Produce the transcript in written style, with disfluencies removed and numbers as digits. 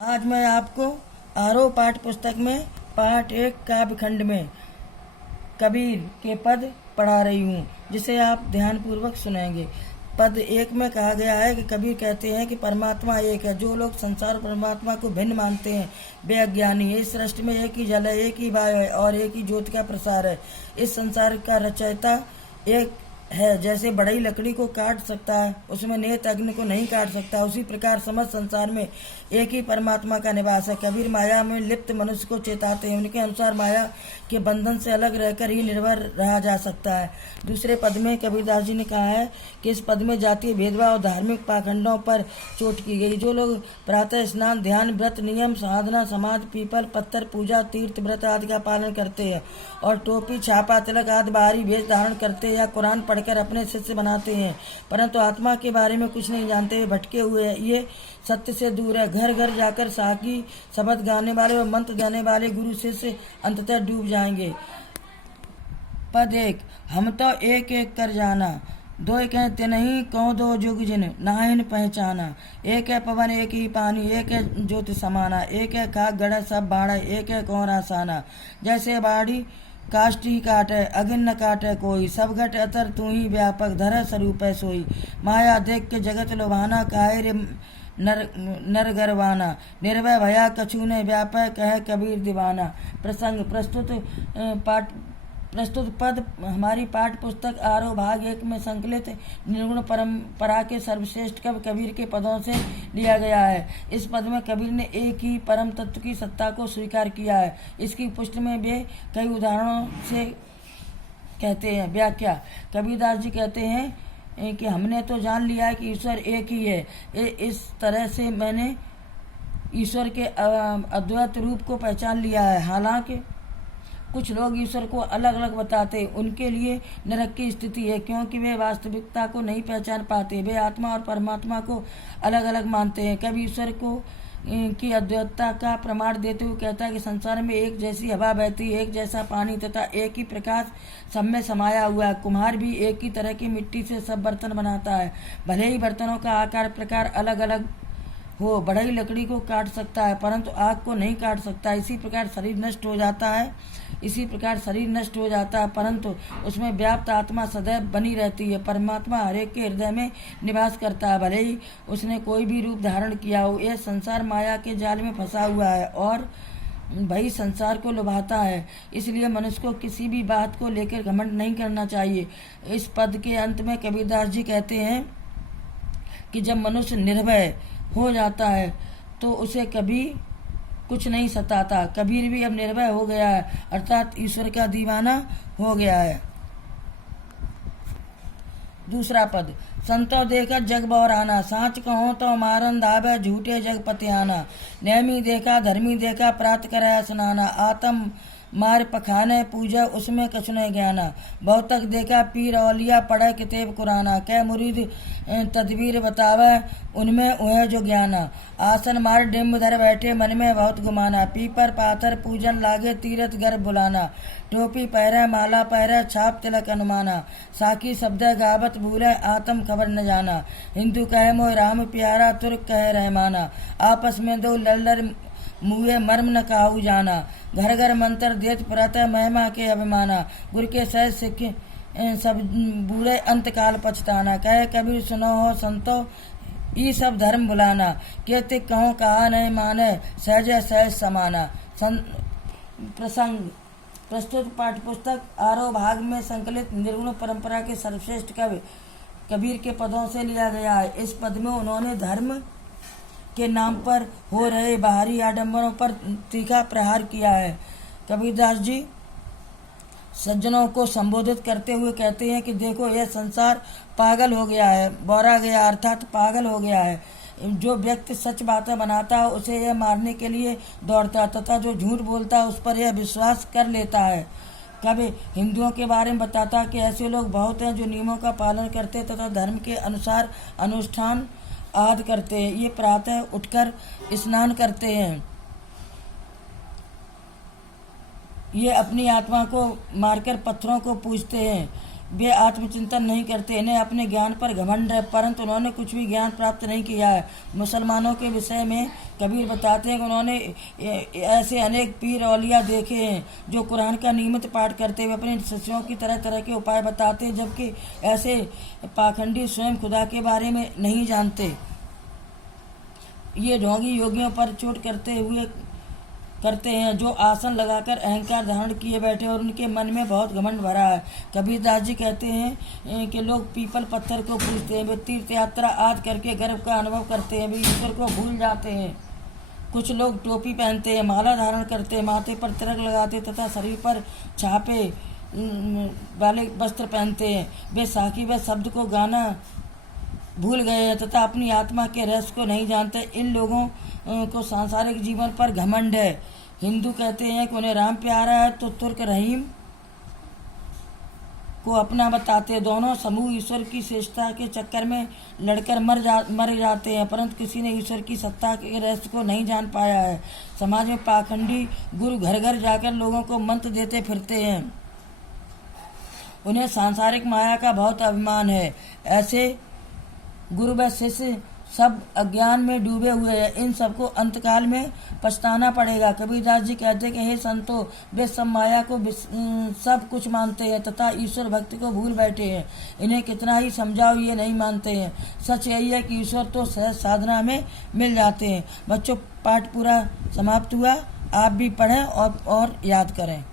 आज मैं आपको आरोह पाठ पुस्तक में पाठ 1 काव्य खंड में कबीर के पद पढ़ा रही हूँ, जिसे आप ध्यानपूर्वक सुनेंगे। पद 1 में कहा गया है कि कबीर कहते हैं कि परमात्मा एक है। जो लोग संसार और परमात्मा को भिन्न मानते हैं वे अज्ञानी है। इस सृष्टि में एक ही जल है, एक ही वायु है और एक ही ज्योति का प्रसार है। इस संसार का रचयिता एक है। जैसे बढ़ई लकड़ी को काट सकता है, उसमें नियत अग्नि को नहीं काट सकता, उसी प्रकार समस्त संसार में एक ही परमात्मा का निवास है। कबीर माया में लिप्त मनुष्य को चेताते हैं। उनके अनुसार माया के बंधन से अलग रहकर ही निर्भर रहा जा सकता है। दूसरे पद में कबीरदास जी ने कहा है कि इस पद में जातीय भेदभाव और धार्मिक पाखंडों पर चोट की गई। जो लोग प्रातः स्नान, ध्यान, व्रत, नियम, साधना, समाज, पीपल, पत्थर पूजा, तीर्थ व्रत आदि का पालन करते हैं और टोपी, छापा, तिलक आदि बाहरी वेश धारण करते या कुरान पढ़कर अपने शिष्य बनाते हैं, परंतु आत्मा के बारे में कुछ नहीं जानते, वे भटके हुए हैं। ये सत्य से दूर है। घर घर जाकर साकी शब्द गाने वाले और मंत्र देने वाले गुरु शिष्य अंततः डूब जाएंगे। पद 1, हम तो एक एक कर जाना, दो कहते नहीं कहो दो जुग जिन नाहिन पहचाना। एक है पवन, एक ही पानी, एक है ज्योति समाना, एक है खाक गड़ा सब बाड़ा, एक है कौन आसाना। जैसे बाड़ी काष्ठी काटे अगिन न काटे कोई, सब घट अतर तू ही व्यापक धर स्वरूप है सोई। माया देख के जगत लोभाना, काहे रे नर गरवाना, निर्भय भया कछु ने व्यापक कह कबीर दीवाना। प्रसंग प्रस्तुत पद हमारी पाठ पुस्तक आरोह भाग 1 में संकलित निर्गुण परंपरा के सर्वश्रेष्ठ कवि कबीर के पदों से लिया गया है। इस पद में कबीर ने एक ही परम तत्व की सत्ता को स्वीकार किया है। इसकी पुष्टि में वे कई उदाहरणों से कहते हैं। व्याख्या, कबीरदास जी कहते हैं कि हमने तो जान लिया है कि ईश्वर एक ही है। इस तरह से मैंने ईश्वर के अद्वैत रूप को पहचान लिया है। हालांकि कुछ लोग ईश्वर को अलग अलग बताते, उनके लिए नरक की स्थिति है, क्योंकि वे वास्तविकता को नहीं पहचान पाते। वे आत्मा और परमात्मा को अलग अलग मानते हैं। कभी ईश्वर को की अद्वैतता का प्रमाण देते हुए कहता है कि संसार में एक जैसी हवा बहती है, एक जैसा पानी तथा एक ही प्रकाश सब में समाया हुआ है। कुम्हार भी एक ही तरह की मिट्टी से सब बर्तन बनाता है, भले ही बर्तनों का आकार प्रकार अलग अलग हो। बढ़ई लकड़ी को काट सकता है परंतु आग को नहीं काट सकता। इसी प्रकार शरीर नष्ट हो जाता है परंतु उसमें व्याप्त आत्मा सदैव बनी रहती है। परमात्मा हरेक के हृदय में निवास करता है, भले ही उसने कोई भी रूप धारण किया हो। यह संसार माया के जाल में फंसा हुआ है और भाई संसार को लुभाता है। इसलिए मनुष्य को किसी भी बात को लेकर घमंड नहीं करना चाहिए। इस पद के अंत में कबीरदास जी कहते हैं कि जब मनुष्य निर्भय हो जाता है तो उसे कभी कुछ नहीं सताता। कबीर भी अब निर्भय हो गया है, अर्थात ईश्वर का दीवाना हो गया है। दूसरा पद, संतो देखा जग बौराना, सांच कहो तो मारन धावे झूठे जग पतियाना। नेमी देखा धर्मी देखा प्रात करे स्नाना, आत्म मार पखाने पूजा उसमें कछु नहीं ज्ञाना। बहुत तक देखा पीर औलिया पढ़े किताब कुराना, कै मुरीद तदबीर बतावे उनमें वह जो ज्ञाना। आसन मार डिम्ब धर बैठे मन में बहुत गुमाना, पीपर पाथर पूजन लागे तीरथ गर्भ बुलाना। टोपी पहरे माला पहरे छाप तिलक अनुमाना, साकी शब्द गावत भूले आत्म खबर न जाना। हिंदू कहे मोह राम प्यारा, तुर्क कहे रहमाना, आपस में दो लड़ मुए मर्म न काहू जाना। घर घर मंत्र देत प्रतः महिमा के अभिमाना, गुर के सह सिख सब बूढ़े अंत काल पछताना। कहे कबीर सुनो हो संतो ई सब धर्म बुलाना, कहते कहो कहा नहीं माने सहज सहज समाना। प्रसंग प्रस्तुत पाठ्य पुस्तक आरोह भाग में संकलित निर्गुण परंपरा के सर्वश्रेष्ठ कवि कबीर के पदों से लिया गया है। इस पद में उन्होंने धर्म के नाम पर हो रहे बाहरी आडंबरों पर तीखा प्रहार किया है। कबीरदास जी सज्जनों को संबोधित करते हुए कहते हैं कि देखो यह संसार पागल हो गया है, बौरा गया अर्थात पागल हो गया है। जो व्यक्ति सच बातें बनाता है उसे यह मारने के लिए दौड़ता है तथा जो झूठ बोलता है उस पर यह विश्वास कर लेता है। कभी हिंदुओं के बारे में बताता कि ऐसे लोग बहुत हैं जो नियमों का पालन करते तथा धर्म के अनुसार अनुष्ठान आदि करते हैं। ये प्रातः उठकर स्नान करते हैं, ये अपनी आत्मा को मारकर पत्थरों को पूजते हैं, वे आत्मचिंतन नहीं करते, इन्हें अपने ज्ञान पर घमंड है, परंतु उन्होंने कुछ भी ज्ञान प्राप्त नहीं किया है। मुसलमानों के विषय में कबीर बताते हैं कि उन्होंने ऐसे अनेक पीर औलिया देखे हैं जो कुरान का नियमित पाठ करते हुए अपने शिष्यों की तरह तरह के उपाय बताते हैं, जबकि ऐसे पाखंडी स्वयं खुदा के बारे में नहीं जानते। ये ढोंगी योगियों पर चोट करते हैं जो आसन लगाकर अहंकार धारण किए बैठे और उनके मन में बहुत घमंड भरा है। कबीरदास जी कहते हैं कि लोग पीपल पत्थर को पूजते हैं, वे तीर्थ यात्रा आदि करके गर्व का अनुभव करते हैं, वे ईश्वर को भूल जाते हैं। कुछ लोग टोपी पहनते हैं, माला धारण करते हैं, माथे पर तिलक लगाते तथा शरीर पर छापे वाले वस्त्र पहनते हैं। वे साखी व शब्द को गाना भूल गए हैं तथा अपनी आत्मा के रहस्य को नहीं जानते। इन लोगों को सांसारिक जीवन पर घमंड है। हिंदू कहते हैं कि उन्हें राम प्यारा है तो तुर्क रहीम को अपना बताते हैं। दोनों समूह ईश्वर की श्रेष्ठता के चक्कर में लड़कर मर जाते हैं, परंतु किसी ने ईश्वर की सत्ता के रहस्य को नहीं जान पाया है। समाज में पाखंडी गुरु घर घर जाकर लोगों को मंत्र देते फिरते हैं, उन्हें सांसारिक माया का बहुत अभिमान है। ऐसे गुरु व शिष्य सब अज्ञान में डूबे हुए हैं, इन सबको अंतकाल में पछताना पड़ेगा। कबीरदास जी कहते हैं कि हे संतो, वे सब माया को सब कुछ मानते हैं तथा ईश्वर भक्ति को भूल बैठे हैं। इन्हें कितना ही समझाओ ये नहीं मानते हैं। सच यही है कि ईश्वर तो सहज साधना में मिल जाते हैं। बच्चों, पाठ पूरा समाप्त हुआ, आप भी पढ़ें और याद करें।